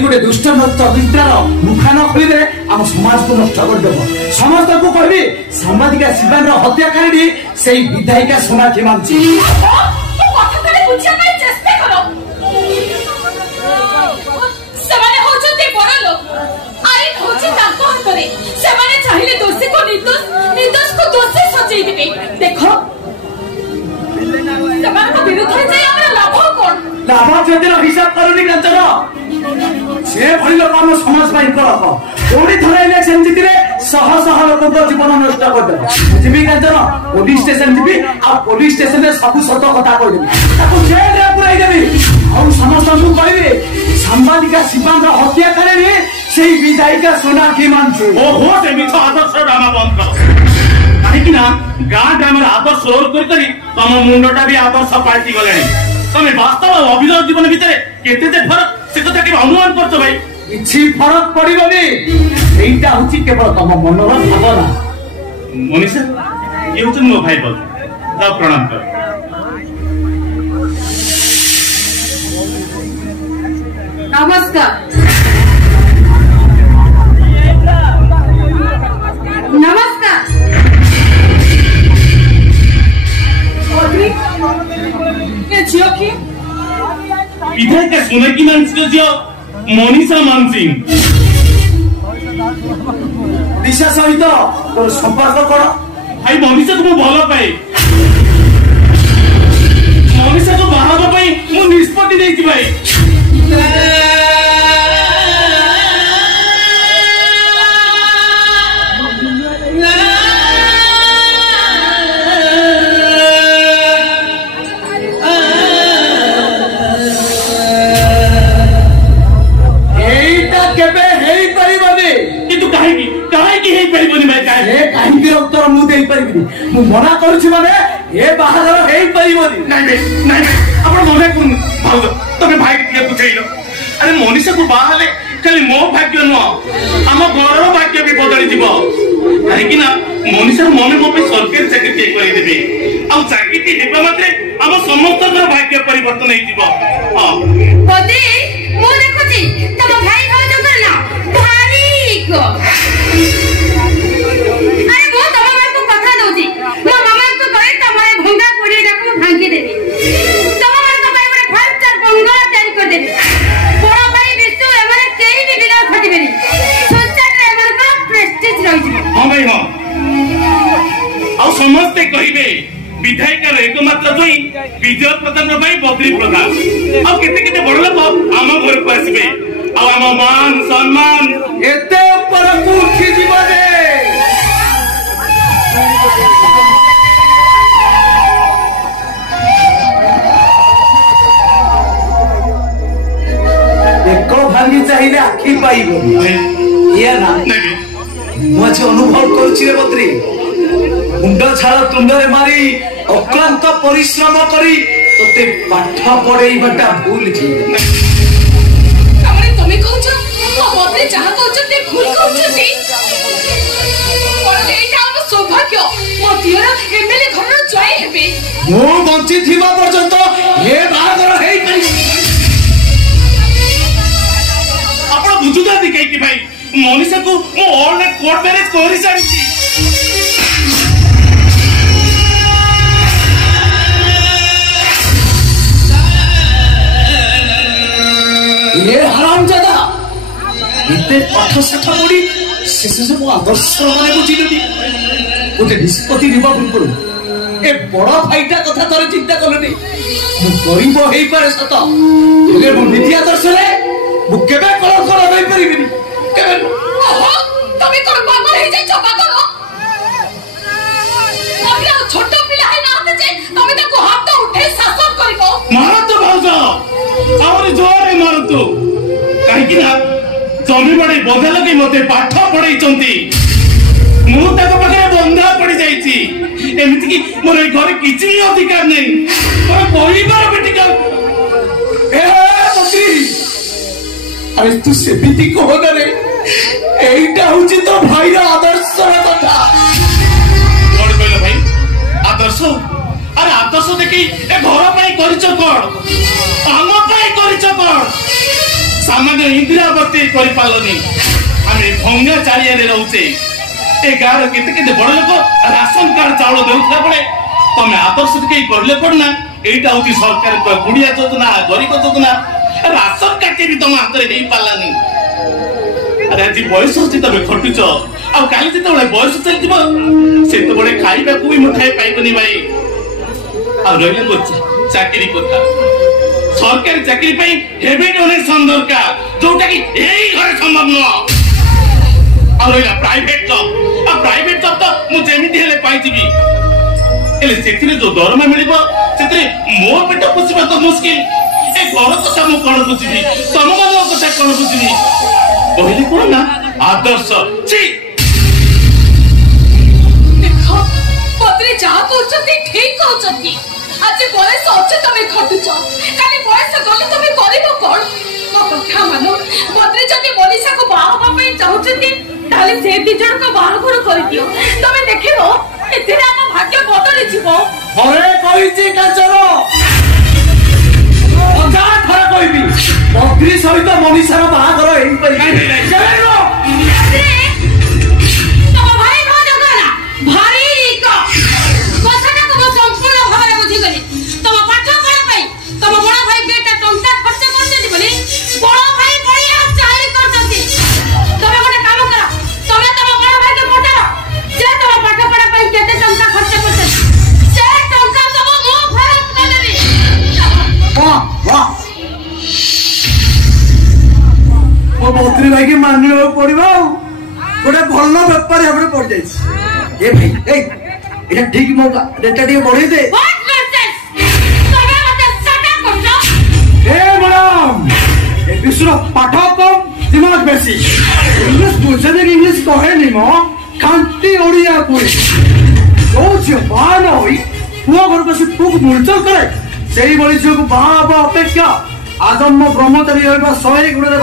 गोटे दुष्ट चरित्रार मुखा न खोले आम समाज को नष्ट करदेव समस्त को कहबी सांबादिका शिवान हत्याकारी से विधायिका सोनाक्षी मानसी लाभ क्षतिर हिसाब करूनी कंचन से भली लोक आम समाज कलक पुणी थर इलेक्शन जीतिले शह शह लोक जीवन नष्ट करदे जीवी कंचन पुलिस स्टेशन जीवी आ पुलिस स्टेशन में सब सत कथा कहदेवी जेल रे पुराइदेवी और समस्त को कहबी सांबादिका शिवान हत्याकारी से विधायिका सोनाक्षी मानसी ओहो से मिछ आदर्श ड्रामा बंद कर कहीं ना गाँ ड्रामा आदर्श रोल कर तम मुंडटा भी आदर्श पाल्टी गले तमें वास्तव अभिनव जीवन भितर केते फरक से कथा के अनुमान करछ भाई किछि फरक पड़िबनी एटा होछि केवल तम मनर भावना मनीषा ये होछ मो भाई बोल ता प्रणाम कर नमस्कार नमस्कार ये जियो की विधायिका सोनाक्षी मानसी झियो मनीषा मानसी दिशा सहित तोर संपर्क कर भाई मनीषा को भल पाए मनीषा को बाहाबा पाई मु निष्पत्ति देछि भाई उत्तर मुझे मना करुछि माने ए बाहागर हेई परिबनी नहीं नहीं आपण मने कोन भाउ तमे भाई के पुछैलो अरे मनीषा को बाहाले खाली मो भाग्य न हम घरर भाग्य भी बदली दिबो काहे कि ना मनीषा मने मो पे सरकारी चाकरी के करि देबे आ चाकरी हेबा मात्रे हम समस्त घर भाग्य परिवर्तन हेइ दिबो हां पति मो देखुछि तम भाई भाउज करना भारी को भांगी देवी तमरे तो भाई बड़े फलचार बंगला तैयारी कर देवी बड़ा भाई विष्णु एमरे केही भी बिना खटिबेनी संसार रे एमरे का प्रेस्टीज रहि जिवो हां भाई हां आ समस्त कहिबे विधायिका रे एकमात्र जोई विजय प्रधान भाई बद्री प्रधान आ केते केते बड़ लोक आम घर को आसीबे आ आम मान सम्मान एते ऊपर को उठी जीवा दे भांगी चाहिए आखि पाइब या ना मुझे अनुभव करुछि रे बद्री मुंड छाल तुंडरे मारी अक्लांत परिश्रम करी तते पाठ पढेइबाटा भूल थी हमरे तमे कहछ ओ बद्री जहा कहछ ते भूल कहछ और एटा हम सौभाग्य मो दियरा एमएलए घर जय हेबे मो बंची थिबा पर्यंत हे बागर हेई पई बुझुदा दिखाई कि भाई मनीषा को मो ऑनलाइन कोर्ट मैरिज कोरी सारिछि ये हरामजादा इते पाठ साठ पड़ी शेष सब आदर्श माने बुझिलि गोटे निष्पत्ति निबा पूर्व ए बड़ा भाईटा कथा तोरे चिंता करलनि मु गरीब हेई पारे सत हेले मु नीति आदर्श रे मु केबे कलंक नहीं परिबिनी केबे ओहो तमे को କରନ୍ତୁ କାହିଁକି ନା ଜମି ବାଡ଼ି ବନ୍ଧା ଲଗେଇ ମତେ ପାଠ ପଢେଇଛନ୍ତି ମୁଁ ତାଙ୍କ ପାଖରେ ବନ୍ଧା ପଡି ଯାଇଛି ଏମିତିକି ମୋର ଏଇ ଘରେ କିଛି ବି ଅଧିକାର ନାହିଁ ମୋର ପରିବାର ବି ଟିକେ अरे तू सेमिति कह रे एटा होची तो भाई रा आदर्श कथा कोन कहलो भाई आदर्श अरे आदर्श देखी ए घर पाई करिच कोन हम पाई करिच कोन सामान्य इंदिरावती करि पालनी हमें भंगा चारिया रे रहउचे ए गार केते केते बड़ लोक राशन कार्ड चावल देउथला पड़े तमे आदर्श के करले पड़ना एटा होची सरकार को गुडिया योजना गरीब योजना राशन काटी भी तुम हाथ में पालानी अरे आज बयस अच्छी तुम खटुच आ काली जिते बयस चलती से खाइबा को भी मुठाई पाइबनी भाई आ रही चाकरी कथा सरकारी चाकरी हेवी डोनेशन दरकार जोटा कि यही घरे संभव नुह आ रहा प्राइवेट जॉब तो मुझे पाइबी जो दरमा मिल मो पेट पोषा तो मुस्किल ए घर कथा मु कौन बुझी तुम मान कथा कौन बुझी कहली कौन ना आदर्श देखो पत्रे जहाँ कहते ठीक कहते आज बयस अच्छे तुम खटुच काली बयस गले तुम कर कौन मो कथा मान पत्रे जब मनीषा को बाहर चाहते से दिजन को बाहर कर दियो तुम देख आम भाग्य बदली जीव हरे कही काचर पत्री सहित मनीषार बाहागर पत्री भाई की मानने पड़ो गोटे भल बेपारी भाव में पड़ जाए भाई ये ठीक मौका रेटा टे बढ़े दे विश्व पाठ कम दिमाग बेसी इंग्लिश बुझे इंग्लिश कहे नि मो खांती ओडिया कोई जो झील बाहा न होई पुआ घर को पुक मुलचल करे से भली झील को बाहा हवा अपेक्षा आदम ब्रह्मचारी होगा 100 गुण भल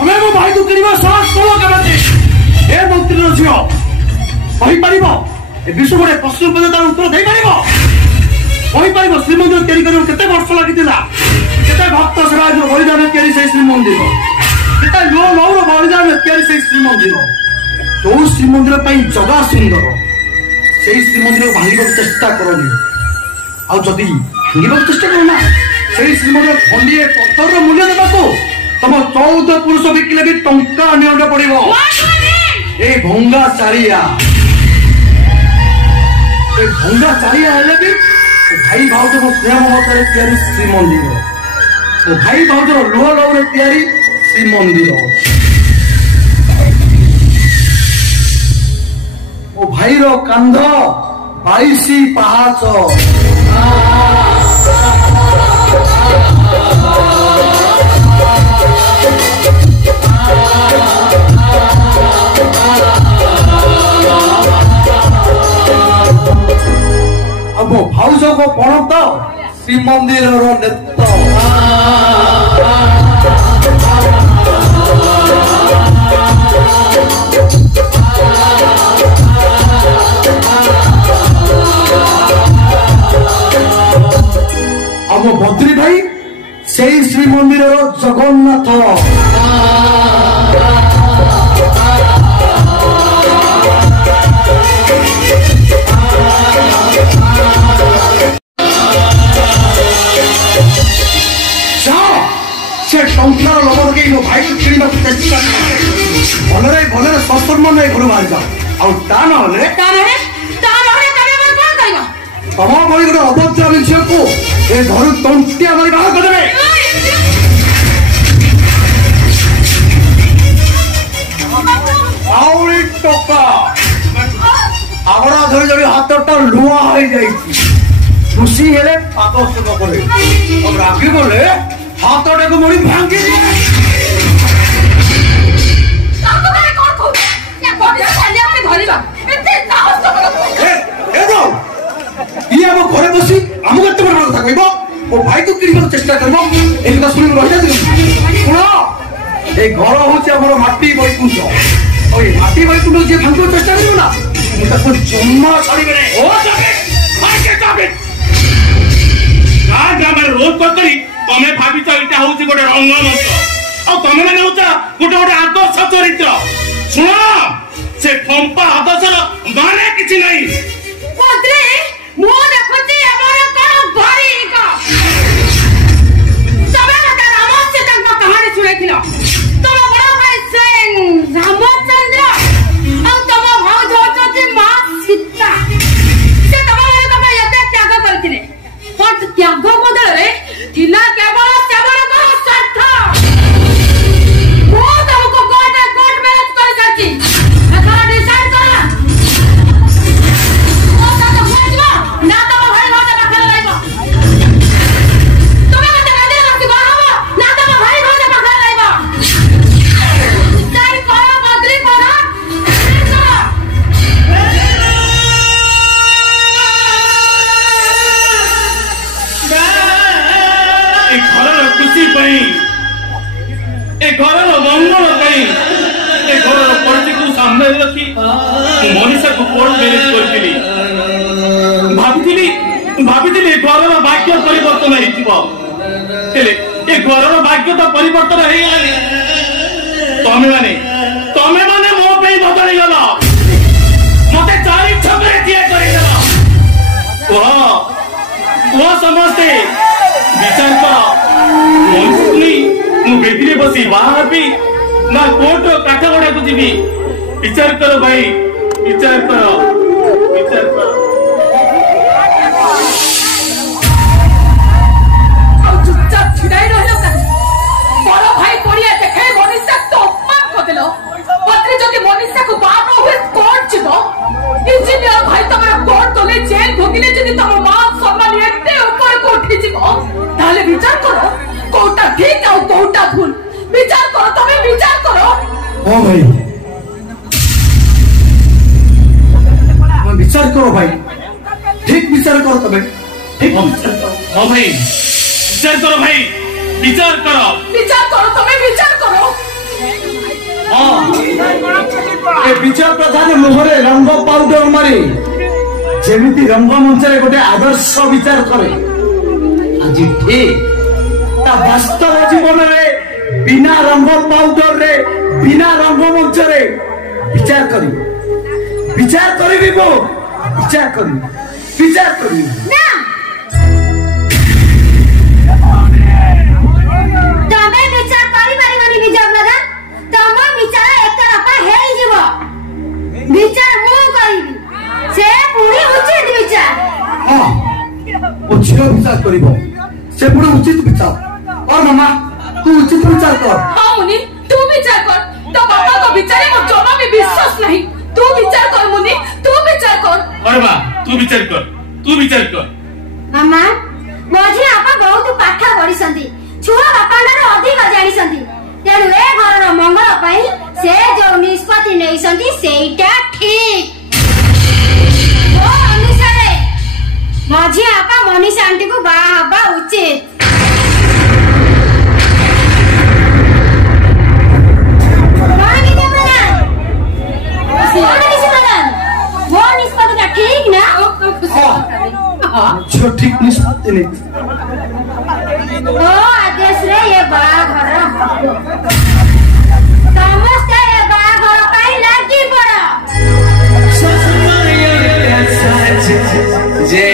हमें वो भाई को करीबा साहस करो केबे ए मंत्री रो झियो कहि परिबो ए विश्व बड़े प्रश्न पदे तार उत्तर दे परिबो कहि परिबो श्री मंदिर केरी करियो केते वर्ष लागितिला केते भक्त समाज रो बलिदान केरी से श्री मंदिर केते लो लो रो बलिदान केरी से श्री मंदिर तो श्री मंदिर पई जगा सुंदर सेई श्री मंदिर भांगिबो चेष्टा करनी आ जदी भांगिबो चेष्टा करना सेई श्री मंदिर खंडिए पत्थर रो मूल्य देबाको तुम 14 पुरुष बिकले भी टंका नियंड पड़ो ए भंगा चारिया हेले भी भाई भाउज स्नेह ममतार तैयारी श्री मंदिर भाई भाउज लुह लौरे तैयारी श्री मंदिर भाई रो कांध 22 पहाच अब भाउज को पणत श्री मंदिर नेत्र अब बद्री भाई से श्री मंदिर जगन्नाथ टंकार लोभ लगे भाई को किणा चेष्टा भलरे भलरे सत्सम्मान घर बाहर जाओ आना तम बड़ी गोटे अभद्रामी झील को ए घर तंटिया मारी बाहर करदे आउरी टका आवड़ा धरी धरी हाथटा लुआ हो जाइछि खुशी हेले पाप सुख करे और रागी बोले हाथटा को मोड़ी भांगी दिए ताको करे कोन को या बड़े साले पे धरिबा एते साहस तो ए दो ये अब घरे बसी हमको एते बड़ কথা কইবো ও ভাই তো কিরিবার চেষ্টা করবো এই কথা শুনি রহিয়া দিন শুনো এই ঘর হচ্ছে আমার মাটি বৈকুণ্ঠ ওই মাটি বৈকুণ্ঠ যে ভাঙতে চেষ্টা করবো না এটা তো জন্ম ছাড়িবে না ও যাবে আজকে যাবে গ্রামের রোজ করি তুমি ভাবিছ এটা হচ্ছে গোটে রঙ্গমঞ্চ ଆଉ ତମେ ମାନେ ହଉଛ ଗୋଟେ ଗୋଟେ ଆଦର୍ଶ ଚରିତ୍ର ଶୁଣ ସେ ଫମ୍ପା ଆଦର୍ଶର ମାନେ କିଛି ନାହିଁ ମନ୍ତ୍ରୀ ମୁଁ ଦେଖୁଛି ଆମର କଣ ଭରିକ ତମେ ମତେ ରାମଚନ୍ଦ୍ରଙ୍କ କାହାଣୀ ଶୁଣାଇଥିଲ ତମ ବଡ଼ ଭାଇ ସେ ରାମଚନ୍ଦ୍ର ଆଉ ତମ ଭାଉଜ ହଉଛନ୍ତି ମା ସୀତା ସେ ତମମାନଙ୍କ ପାଇଁ ଏତେ ତ୍ୟାଗ କରିଥିଲେ ତ୍ୟାଗ ବଦଳରେ ଥିଲା କେବଳ ସେମାନଙ୍କ ସ୍ୱାର୍ଥ ମୁଁ ତମକୁ କୋର୍ଟ ମ୍ୟାରେଜ କରିସାରିଛି ଏଥର ଡିସାଇଡ୍ କର ମୋ ସହିତ ଭୁଲିଯିବ ନା ତମ ଭାଇ ଭାଉଜ ପାଖରେ ରହିବ ତୁମେ ମତେ ଗାଦିରେ ବସି ବାହା ହବ ନା ତମ ଭାଇ ଭାଉଜ ପାଖରେ ରହିବ ଡିସାଇଡ୍ କର ବଦଳି କର ଏ ଘରର ଖୁସି ପାଇଁ ଏ ଘରର ମଙ୍ଗଳ ପାଇଁ ଏ ଘରର ପରିସ୍ଥିତିକୁ ସାମ୍ନାରେ ରଖି ମଣିଷକୁ କୋର୍ଟ ମ୍ୟାରେଜ କରିଥିଲି ଭାବିଥିଲି ଏ ଘରର ଭାଗ୍ୟ ପରିବର୍ତ୍ତନ ହେଇଯିବ ହେଲେ ଏ ଘରର ଭାଗ୍ୟ ତ ପରିବର୍ତ୍ତନ ହେଇଗଲାନି ତମେ ମାନେ ମୋ ପାଇଁ ବଦଳିଗଲ ମତେ ଚାରି ଛକରେ ଠିଆ କରିଦେଲ କୁହ ସମସ୍ତେ ବିଚାର କର ମୁଁ ବେଦିରେ ବସି ବାହା ହେବି ନା କୋର୍ଟ କାଠଗଡାକୁ ଯିବି ବିଚାର କର ଭାଇ ବିଚାର କର ଆଉ ଚୁପଚାପ ଛିଡାଇ ରହିଲ କାହିଁ ବଡ ଭାଇ ପଡିଆ ଦେଖାଇ ମନୀଷାକୁ ଅପମାନ କରିଦେଲ ପତ୍ରୀ ଯଦି ମନୀଷାକୁ ବାହା ନ ହୁଏ କୋର୍ଟ ଯିବ ଇଞ୍ଜିନିୟର ଭାଇ ତମର କୋର୍ଟ ଗଲେ ଜେଲ ଭୋଗିଲେ ଯଦି ତମ ମା ସମ୍ମାନ ଏତେ ଉପରକୁ ଉଠିଯିବ ତାହେଲେ ବିଚାର କର କୋଉଟା ଠିକ ଆଉ କୋଉଟା ଭୁଲ ବିଚାର କର ତମେ ବିଚାର କର हाँ भाई विचार करो भाई ठीक विचार करो तमें ठीक हाँ भाई विचार करो तमें विचार करो हाँ ए विचार प्रधान मुहरे रंग पाउडर मारी जेमिति रंगमंच रे गोटे आदर्श विचार करे आज ठीक ता वास्तव जीवन रे बिना रंग पाउडर रे बिना रंगमंच रे विचार करी ନା ତମେ ବିଚାର କରିପାରିବନି ବିଜୟ ଦାଦା ତମ ବିଚାର ଏକତରଫା ହେଇଯିବ ବିଚାର ମୁଁ କରିବି ସେ ପୁଣି ଉଚିତ ବିଚାର हाँ वो झील विचार करिबो से पुणे उचित विचार और मामा तू उचित विचार कर हाँ मुनि तू विचार कर तो बाबा को विचारे मोर जमा भी विश्वास नहीं तू विचार कर मुनि तू विचार कर अरे बा तू विचार कर मामा मझी आपा बहुत पाठ पढ़िसंती छुआ बापांडर अधिक जानिसंती तेणु ए घरर मंगल पई से जो निष्पत्ति नेइसंती सेइटा ठीक ओ अनुसारे मझी आपा मनीषा आंटी को बाहा हबा उचित वो निष्पत्ति का ठीक ना जो ठीक निष्पत्ति नहीं ओ आदेश रे ये बड़ा घर समस्त ये बड़ा घर पाई लागी पड़ा जे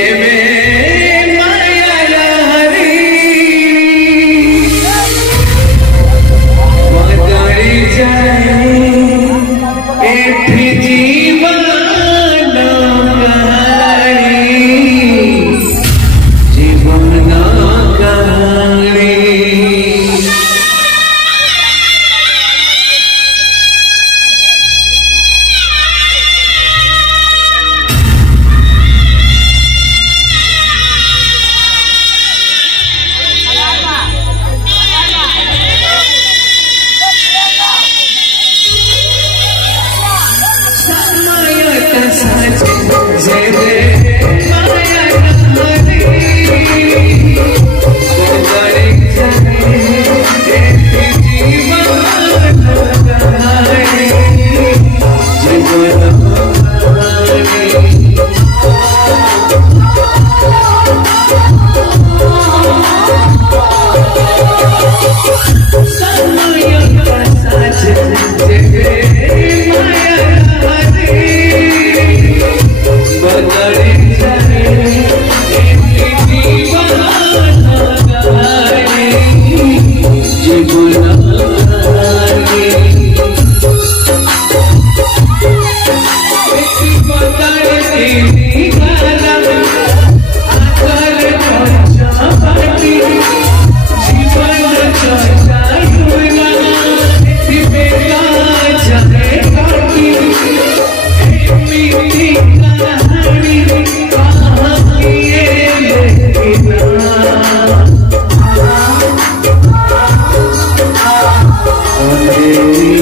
रे